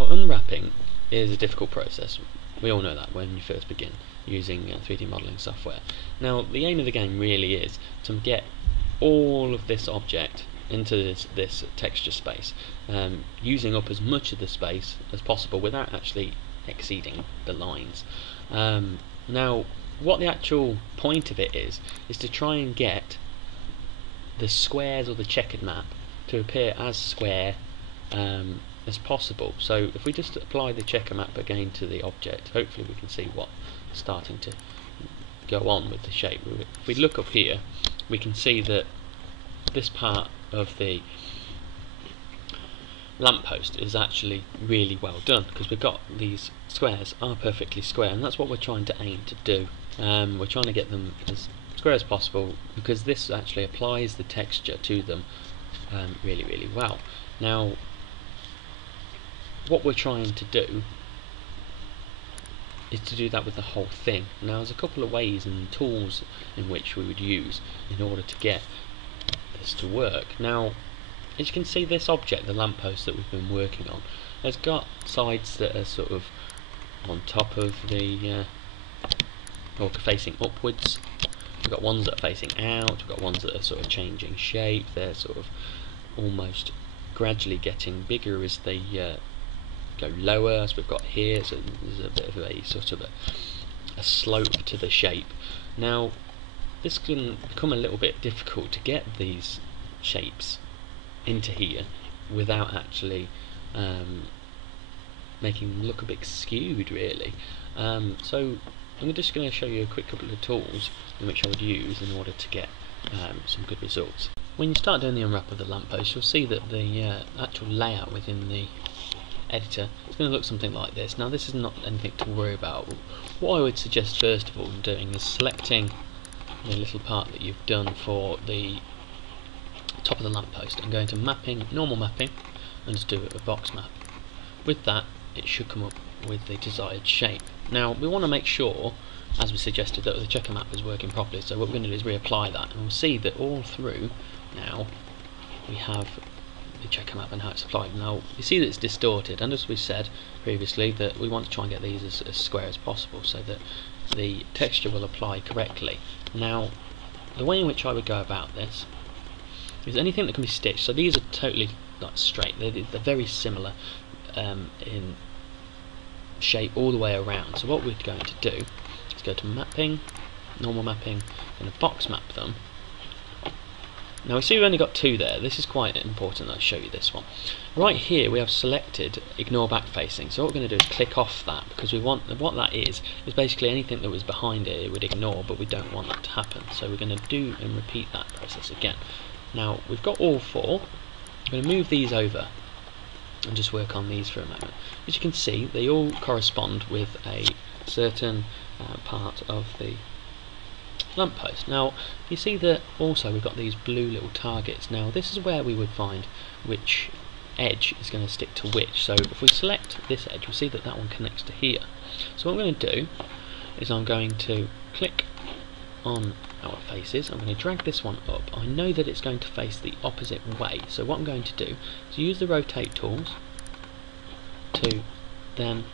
Now, unwrapping is a difficult process. We all know that when you first begin using 3D modelling software. Now, the aim of the game really is to get all of this object into this texture space, using up as much of the space as possible without actually exceeding the lines. Now, what the actual point of it is to try and get the squares or the checkered map to appear as square as possible. So if we just apply the checker map again to the object, hopefully we can see what's starting to go on with the shape. If we look up here, we can see that this part of the lamppost is actually really well done, because we've got these squares are perfectly square, and that's what we're trying to aim to do. We're trying to get them as square as possible, because this actually applies the texture to them really well. Now, what we're trying to do is to do that with the whole thing. Now, there's a couple of ways and tools in which we would use in order to get this to work. Now, as you can see, this object, the lamppost that we've been working on, has got sides that are sort of on top of the or facing upwards. We've got ones that are facing out, we've got ones that are sort of changing shape. They're sort of almost gradually getting bigger as they go lower, as we've got here. So there's a bit of a sort of a slope to the shape. Now, this can become a little bit difficult to get these shapes into here without actually making them look a bit skewed, really. So I'm just going to show you a quick couple of tools in which I would use in order to get some good results. When you start doing the unwrap of the lamppost, you'll see that the actual layout within the editor is going to look something like this. Now, this is not anything to worry about. What I would suggest first of all doing is selecting the little part that you've done for the top of the lamppost and going to mapping, normal mapping, and just do a box map. With that, it should come up with the desired shape. Now, we want to make sure, as we suggested, that the checker map is working properly. So what we're going to do is reapply that, and we'll see that all through now we have the checker map and how it's applied. Now, you see that it's distorted, and as we said previously, that we want to try and get these as square as possible so that the texture will apply correctly. Now, the way in which I would go about this is anything that can be stitched. So these are totally like straight. They're very similar in shape all the way around. So what we're going to do is go to mapping, normal mapping, and box map them. Now, we see we've only got two there. This is quite important. I'll show you this one. Right here we have selected ignore back facing. So what we're going to do is click off that, because we want, what that is basically anything that was behind it would ignore, but we don't want that to happen. So we're going to do and repeat that process again. Now, we've got all four. I'm going to move these over and just work on these for a moment. As you can see, they all correspond with a certain part of the lamppost. Now, you see that also we've got these blue little targets. Now, this is where we would find which edge is going to stick to which. So if we select this edge, we'll see that that one connects to here. So what I'm going to do is I'm going to click on our faces. I'm going to drag this one up. I know that it's going to face the opposite way, so what I'm going to do is use the rotate tools to then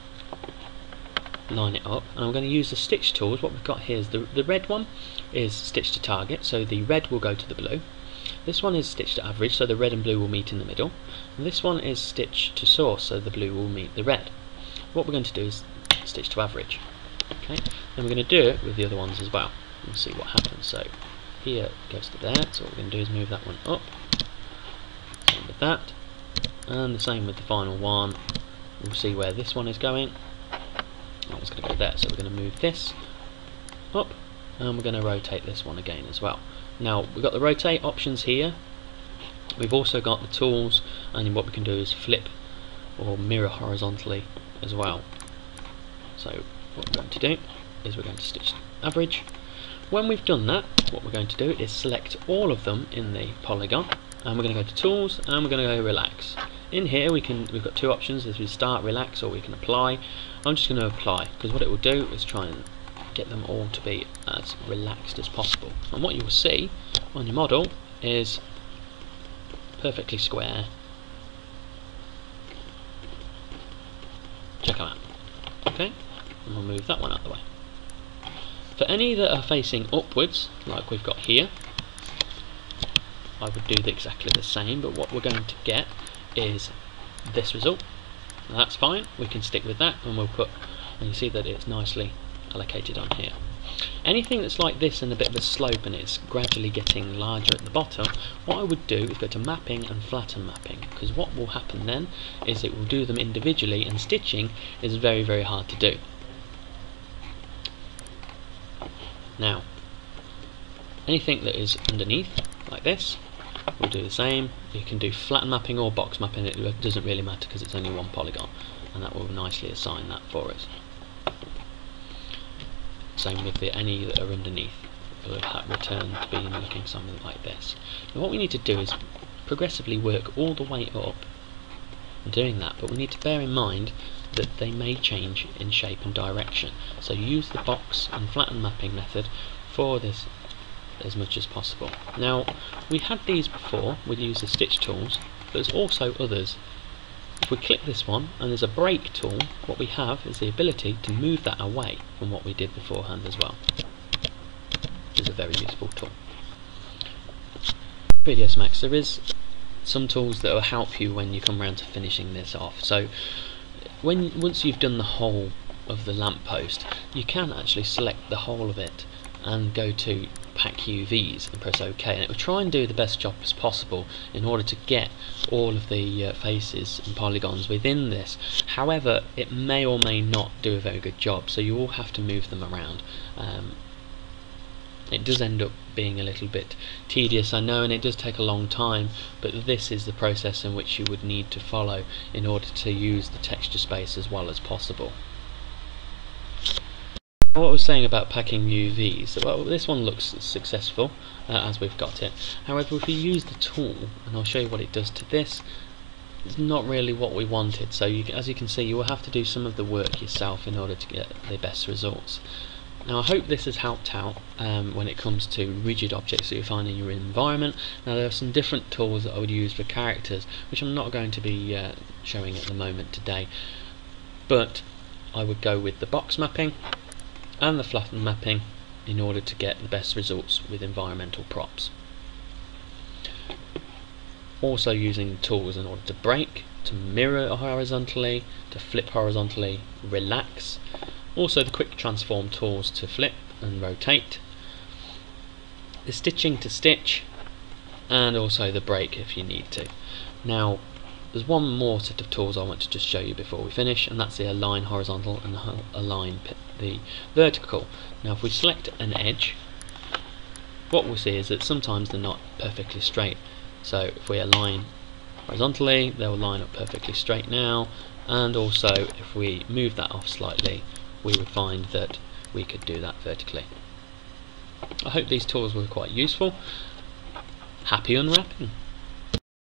line it up, and I'm going to use the stitch tools. What we've got here is the red one is stitch to target, so the red will go to the blue. This one is stitch to average, so the red and blue will meet in the middle, and this one is stitch to source, so the blue will meet the red. What we're going to do is stitch to average. Okay, then we're going to do it with the other ones as well. We'll see what happens. So here it goes to there, so what we're going to do is move that one up, same with that, and the same with the final one. We'll see where this one is going. Oh, it's going to go there, so we're going to move this up, and we're going to rotate this one again as well. Now, we've got the rotate options here. We've also got the tools, and what we can do is flip or mirror horizontally as well. So what we're going to do is we're going to stitch average. When we've done that, what we're going to do is select all of them in the polygon, and we're going to go to tools, and we're going to go relax. In here we've got two options: this is start, relax, or we can apply. I'm just going to apply, because what it will do is try and get them all to be as relaxed as possible. And what you will see on your model is perfectly square come out. Okay, and we'll move that one out of the way. For any that are facing upwards, like we've got here, I would do exactly the same, but what we're going to get is this result. Now that's fine, we can stick with that, and we'll put, and you see that it's nicely allocated on here. Anything that's like this and a bit of a slope and it's gradually getting larger at the bottom, what I would do is go to Mapping and Flatten Mapping, because what will happen then is it will do them individually, and stitching is very, very hard to do. Now, anything that is underneath, like this, we'll do the same. You can do Flatten Mapping or Box Mapping, it doesn't really matter because it's only one polygon, and that will nicely assign that for us. Same with any that are underneath, will have returned to being looking something like this. Now what we need to do is progressively work all the way up and doing that, but we need to bear in mind that they may change in shape and direction. So use the box and flatten mapping method for this as much as possible. Now we had these before, we'd use the stitch tools, but there's also others. If we click this one and there's a break tool, what we have is the ability to move that away from what we did beforehand as well, which is a very useful tool. 3DSMax, there is some tools that will help you when you come around to finishing this off. So once you've done the whole of the lamppost, you can actually select the whole of it and go to pack UVs and press OK, and it will try and do the best job as possible in order to get all of the faces and polygons within this. However, it may or may not do a very good job, so you will have to move them around. It does end up being a little bit tedious, I know, and it does take a long time, but this is the process in which you would need to follow in order to use the texture space as well as possible. What I was saying about packing UVs, well, this one looks successful as we've got it. However, if we use the tool, and I'll show you what it does to this, it's not really what we wanted. So as you can see, you will have to do some of the work yourself in order to get the best results. Now I hope this has helped out when it comes to rigid objects that you find in your environment. Now there are some different tools that I would use for characters, which I'm not going to be showing at the moment today, but I would go with the box mapping and the flatten mapping in order to get the best results with environmental props. Also using tools in order to break, to mirror horizontally, to flip horizontally, relax. Also the quick transform tools to flip and rotate. The stitching to stitch, and also the break if you need to. Now there's one more set of tools I want to just show you before we finish, and that's the align horizontal and align the vertical. Now if we select an edge, what we'll see is that sometimes they're not perfectly straight. So if we align horizontally, they'll line up perfectly straight now, and also if we move that off slightly, we would find that we could do that vertically. I hope these tools were quite useful. Happy unwrapping!